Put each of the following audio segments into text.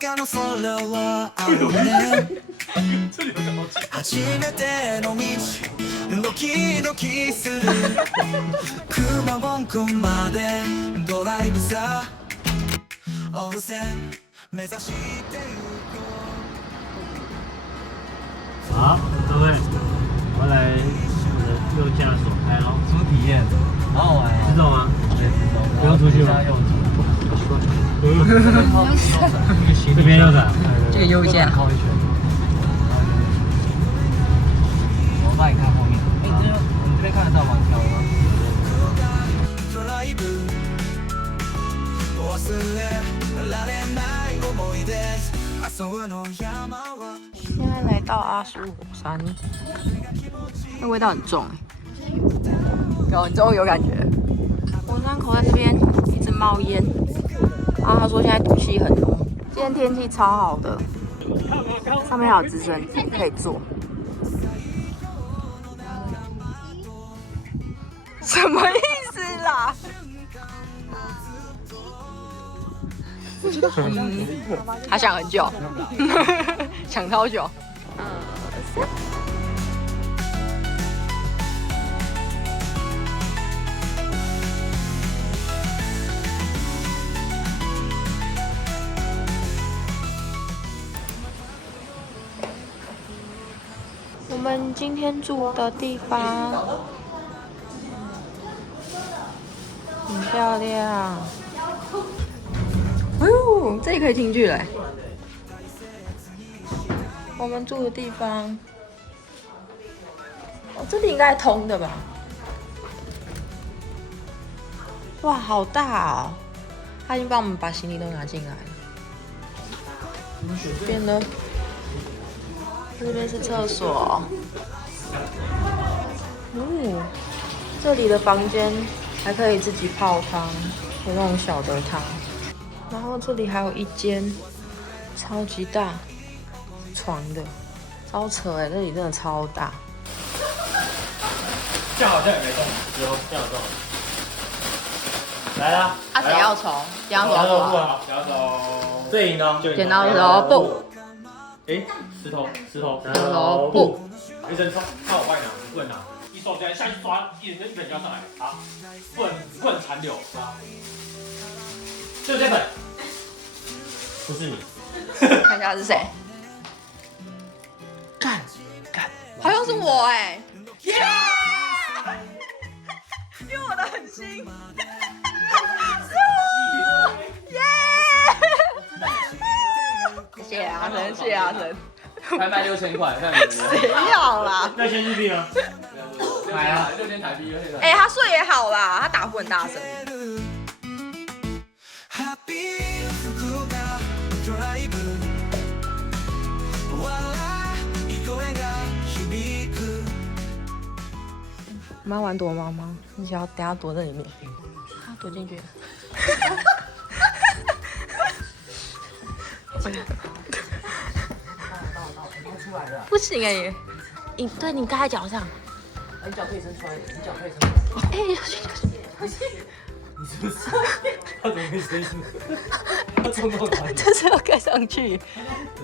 中の空は青ね初めての道ドキドキする熊本くんまでドライブさオール線目指してゆこう。好，各位，我来我的右驾手开喽。什么体验？好好玩啊！知道吗？对，知道。不用出去吗？右这边右转。这个右键靠一圈。我帮你看后面。哎，你这边看得到吗？跳了吗？ドライブ忘れられない思い出遊ぶの山は现在来到阿苏火山，那味道很重有很重有感觉。火山口在这边一直冒烟，然后他说现在毒气很浓。今天天气超好的，上面还有直升机可以坐。什么意思啦？他想很久，想超久。我们今天住的地方很漂亮。哎呦，这里可以进去嘞！我们住的地方，哦，这里应该通的吧？哇，好大哦！他已经帮我们把行李都拿进来了。这边呢？这边是厕所。这里的房间还可以自己泡汤，有那种小的汤。然后这里还有一间超级大床的，超扯哎！这里真的超大。这样好像也没动，有这样有动。来啦！啊，谁要抽？剪刀石头布啊！剪刀石头。最赢的就赢。剪刀石头布。哎，石头。石头布。一人抽，看我帮你拿，不能拿。一手这样下去抓，一人就要上来，好，不能残留啊。就这本，不是你。看一下是谁？干，好像是我哎！耶！因为我的很新，是我！耶！谢谢阿成，谢谢阿成。拍卖6000块，看有没有？谁要啦？那先日币吗？买啊，6000台币，6000台币。哎，他睡也好啦，他打呼很大声。ハッピー服がドライブ笑い声が響く我们要玩躲猫猫，你想要等下躲在里面，他躲进去了。不行哎，你对你盖在脚上，你脚可以伸出来，你脚可以伸出来。哎，你是不是？他怎么可以伸出来？他冲到哪里？这是要盖上去，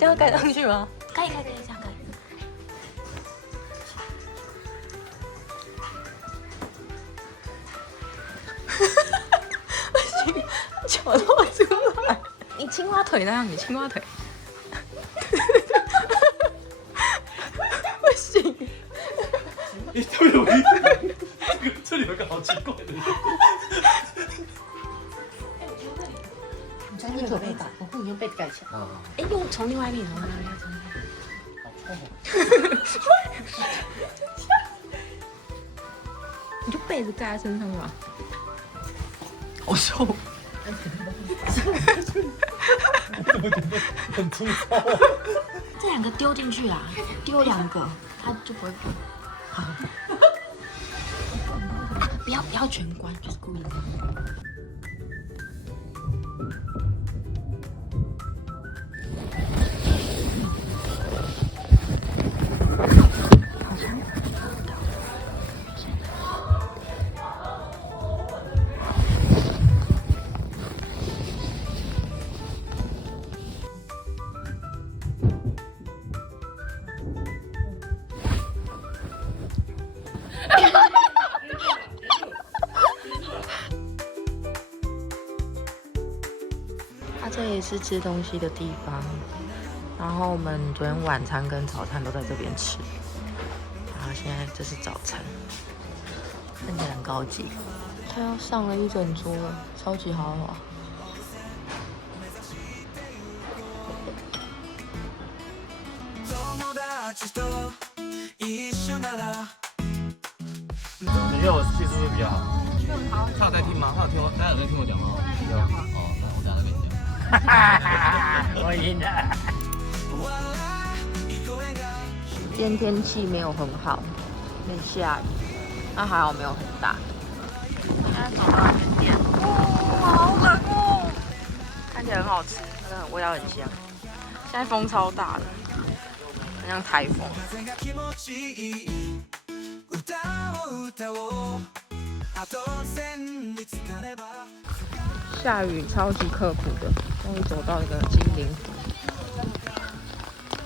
这样盖上去吗？可以，这样可以。不行，脚露出来。你青蛙腿那样，你青蛙腿。不行。你对我这里有个好奇怪的。你将你左背打，我用被子盖起来。哎，用从另外一面，从另外一面。你就被子盖在身上嘛。好瘦。很粗糙。这两个丢进去啊，丢2个，它就不会滚。好。不要全关，就是故意的。这里是吃东西的地方，然后我们昨天晚餐跟早餐都在这边吃，然后现在这是早餐，看起来很高级。他要上了一整桌了，超级豪华。你觉得我技术是比较好？他有在听吗？他有在听我讲吗？有。哦，那我等下再跟你讲。哈哈哈！我赢了。今天天气没有很好，有点下雨，那还好没有很大。现在走到一间店，好冷哦，看起来很好吃，真的味道很香。现在风超大的，很像台风。下雨超级刻苦的，终于走到一个精灵湖。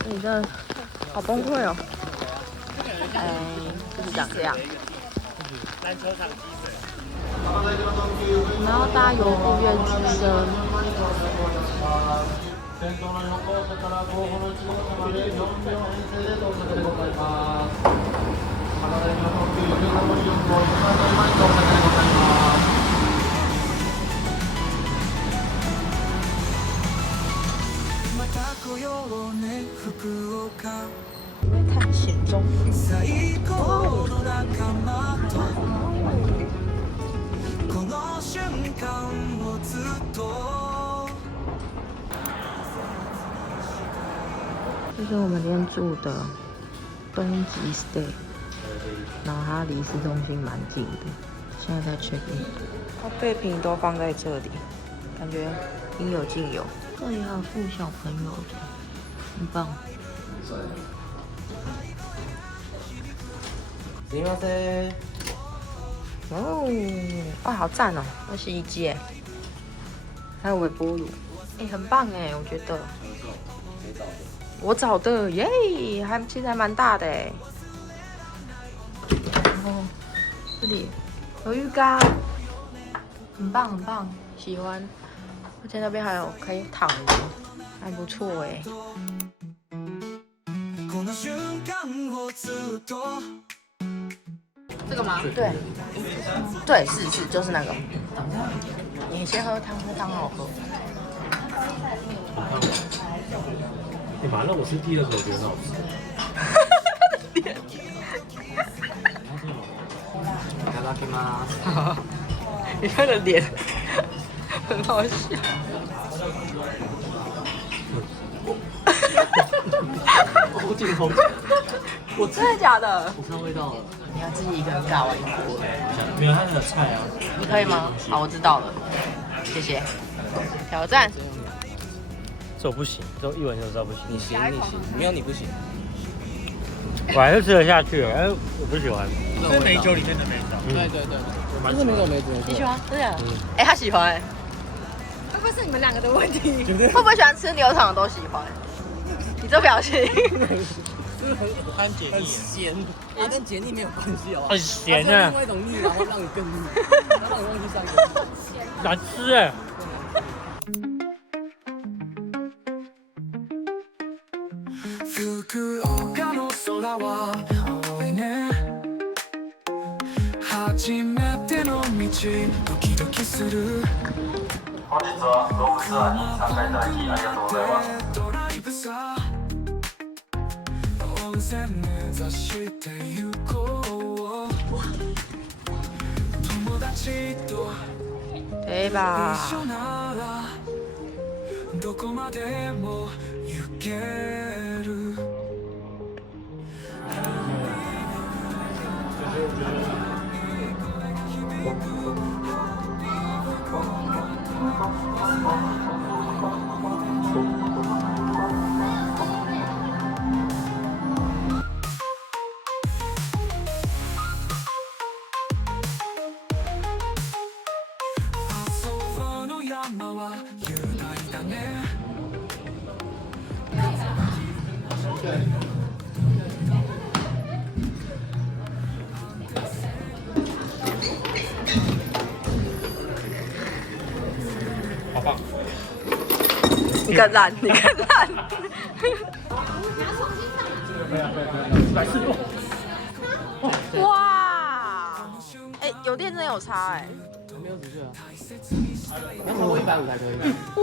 这里真的好崩溃哦！就是长这样。篮球场积水。我们要搭游步院之声。因为探险中。这是我们今天住的东极 stay， 然后它离市中心蛮近的。现在在 check in， 备品都放在这里，感觉应有尽有。这里还有附小朋友的，很棒。すみません。哦，哇，好赞哦！有洗衣机哎，还有微波炉，哎，很棒哎，我觉得。我找的耶，其实还蛮大的哎。然后这里有浴缸，很棒很棒，喜欢。而且那边还有可以躺的，还不错哎。这个吗？对，对，是，就是那个。你先喝汤，喝汤好喝。你麻辣我吃第二口觉得很好吃。いただきます。你看的脸很好笑。我镜头，我真的假的？我看味道了。你要自己一个人搞完一锅。没有他那个菜啊。你可以吗？好，我知道了，谢谢。挑战。这我不行，这一闻就知道不行。你行，没有你不行。我还是吃得下去，但是我不喜欢。是美酒里面的美酒。对，就是美酒梅子。你喜欢？真的？哎，他喜欢。会不会是你们两个的问题？会不会喜欢吃牛肠的都喜欢？你这表情。很解腻，很咸，也跟解腻没有关系哦。很咸啊！另外一种腻，然后让你更腻，让你忘记上课。难吃哎！福岡の空は青いね初めての道ドキドキする本日は動物ツアーに参加いただきありがとうございます。ドライブさ温泉目指して行こう友達と对吧？一緒ならどこまでも行けるあそこの山は雄大だね好棒！你更烂，你更烂。哇，哎、有电真有差哎、没有仔细啊，要超过150才可以。哇，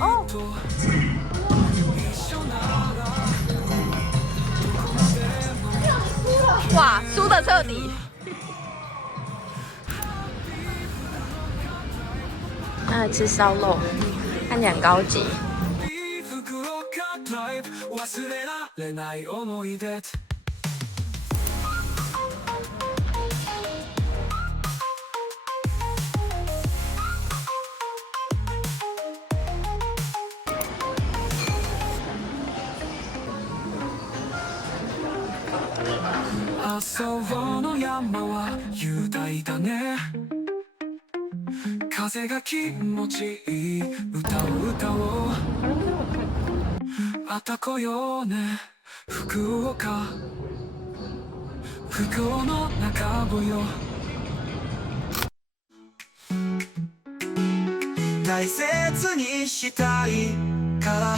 哦，哇，输的彻底。那来吃烧肉，看起来很高级。福岡ドライブ忘れられない思い出あそこの山は雄大だね風が気持ちいい歌を歌おうあたこよね福岡不幸の中ぼよ大切にしたいから